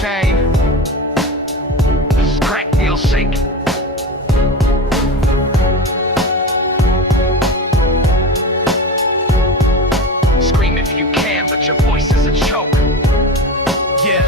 chain. Crack deal shake. Scream if you can, but your voice is a choke. Yeah.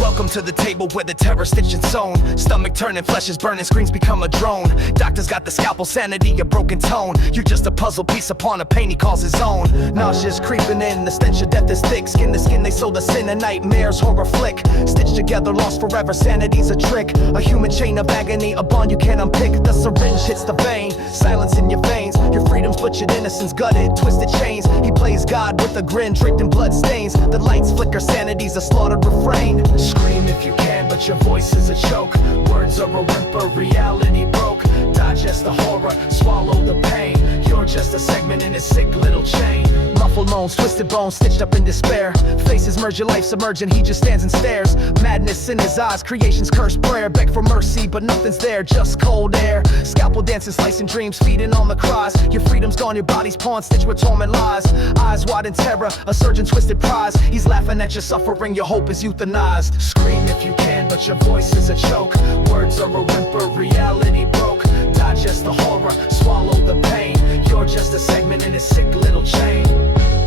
Welcome to the table where the terror stitched and sewn. Stomach turning, flesh is burning, screens become a drone. Doctors got the scalpel, sanity, a broken tone. You're just a puzzle piece upon a pain he calls his own. Nausea's creeping in, the stench of death is thick. Skin to skin, they sow the sin of nightmares, horror flick. Stitched together, lost forever, sanity's a trick. A human chain of agony, a bond you can't unpick. The syringe hits the vein, silence in your veins. Your freedom's butchered, innocence gutted, twisted chains. He plays God with a grin, draped in blood stains. The lights flicker, sanity's a slaughtered refrain. Scream if you can, but your voice is a choke. Words are a whimper, reality broke. Digest the horror, swallow the pain. You're just a segment in a sick little chain. Muffled moans, twisted bones, stitched up in despair. Faces merge, your life submerged, he just stands and stares. Madness in his eyes, creation's cursed prayer. Beg for mercy, but nothing's there, just cold air. Scalpel dancing, slicing dreams, feeding on the cries. Your freedom's gone, your body's pawned, stitched with torment lies. Eyes wide in terror, a surgeon twisted prize. He's laughing at your suffering, your hope is euthanized. Scream if you can, but your voice is a choke. Words are a whimper, reality broke. Digest the horror, swallow the pain. You're just a segment in a sick little chain.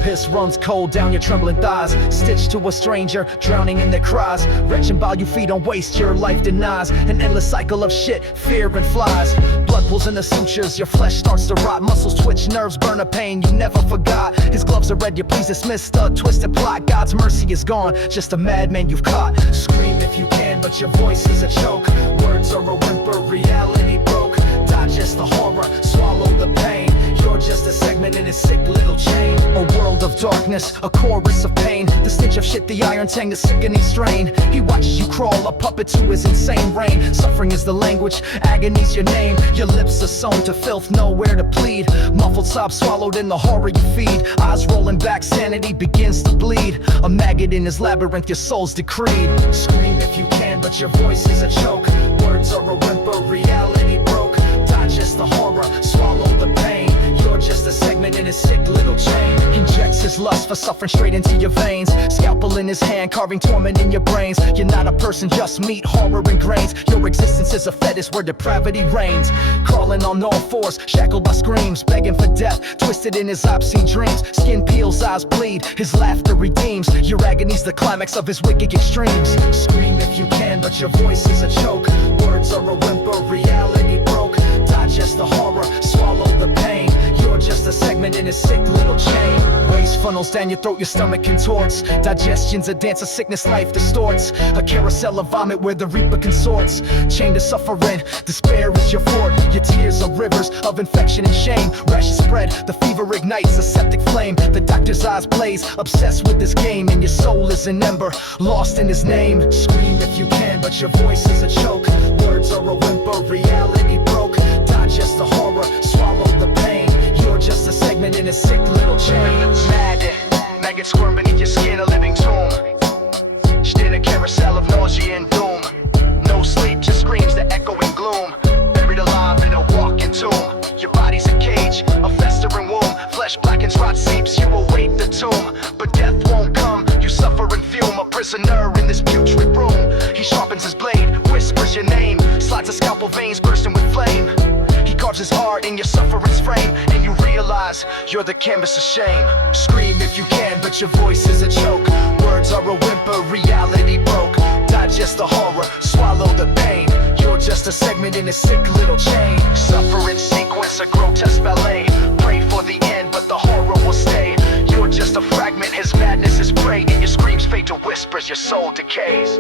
Piss runs cold down your trembling thighs. Stitched to a stranger, drowning in their cries. Wretched bow you feed on waste, your life denies. An endless cycle of shit, fear and flies. Blood pools in the sutures, your flesh starts to rot. Muscles twitch, nerves burn a pain you never forgot. His gloves are red, you please dismiss the twisted plot. God's mercy is gone, just a madman you've caught. Scream if you can, but your voice is a choke. Words are a whimper, reality broke. Digest the horror, swallow the pain. You're just a segment in a sick little chain. A world of darkness, a chorus of pain. The stench of shit, the iron tang, the sickening strain. He watches you crawl, a puppet to his insane reign. Suffering is the language, agony's your name. Your lips are sewn to filth, nowhere to plead. Muffled sobs swallowed in the horror you feed. Eyes rolling back, sanity begins to bleed. A maggot in his labyrinth, your soul's decreed. Scream if you can, but your voice is a choke. Words are a whimper, reality broke. Digest the horror, swallow the pain. You're just a segment in a sick little chain. Injects his lust for suffering straight into your veins. Scalpel in his hand, carving torment in your brains. You're not a person, just meat, horror and grains. Your existence is a fetish where depravity reigns. Crawling on all fours, shackled by screams. Begging for death, twisted in his obscene dreams. Skin peels, eyes bleed, his laughter redeems. Your agony's the climax of his wicked extremes. Scream if you can, but your voice is a choke. Words are a whimper, reality broke. Digest the horror, swallow the pain. You're just a segment in a sick little chain. Waste funnels down your throat, your stomach contorts. Digestion's a dance of sickness, life distorts. A carousel of vomit where the reaper consorts. Chained to suffering, despair is your fort. Your tears are rivers of infection and shame. Rashes spread, the fever ignites a septic flame. The doctor's eyes blaze, obsessed with this game. And your soul is an ember, lost in his name. Scream if you can, but your voice is a choke. Words are a whimper, reality broke. Digest the horror, swallow the pain. You're just a segment in a sick little chain. Mad, maggots squirm beneath your skin, a living tomb. Still a carousel of nausea and doom. No sleep, just screams that echo in gloom. Buried alive in a walking tomb. Your body's a cage, a festering womb. Flesh blackens, rot seeps, you await the tomb. But death won't come, you suffer and fume. A prisoner in this putrid room. He sharpens his blade, whispers your name. Slides a scalpel, veins bursting with flame. Carves his heart in your suffering's frame. And you realize you're the canvas of shame. Scream if you can, but your voice is a choke. Words are a whimper, reality broke. Digest the horror, swallow the pain. You're just a segment in a sick little chain. Suffering sequence, a grotesque ballet. Pray for the end, but the horror will stay. You're just a fragment, his madness is prey. And your screams fade to whispers, your soul decays.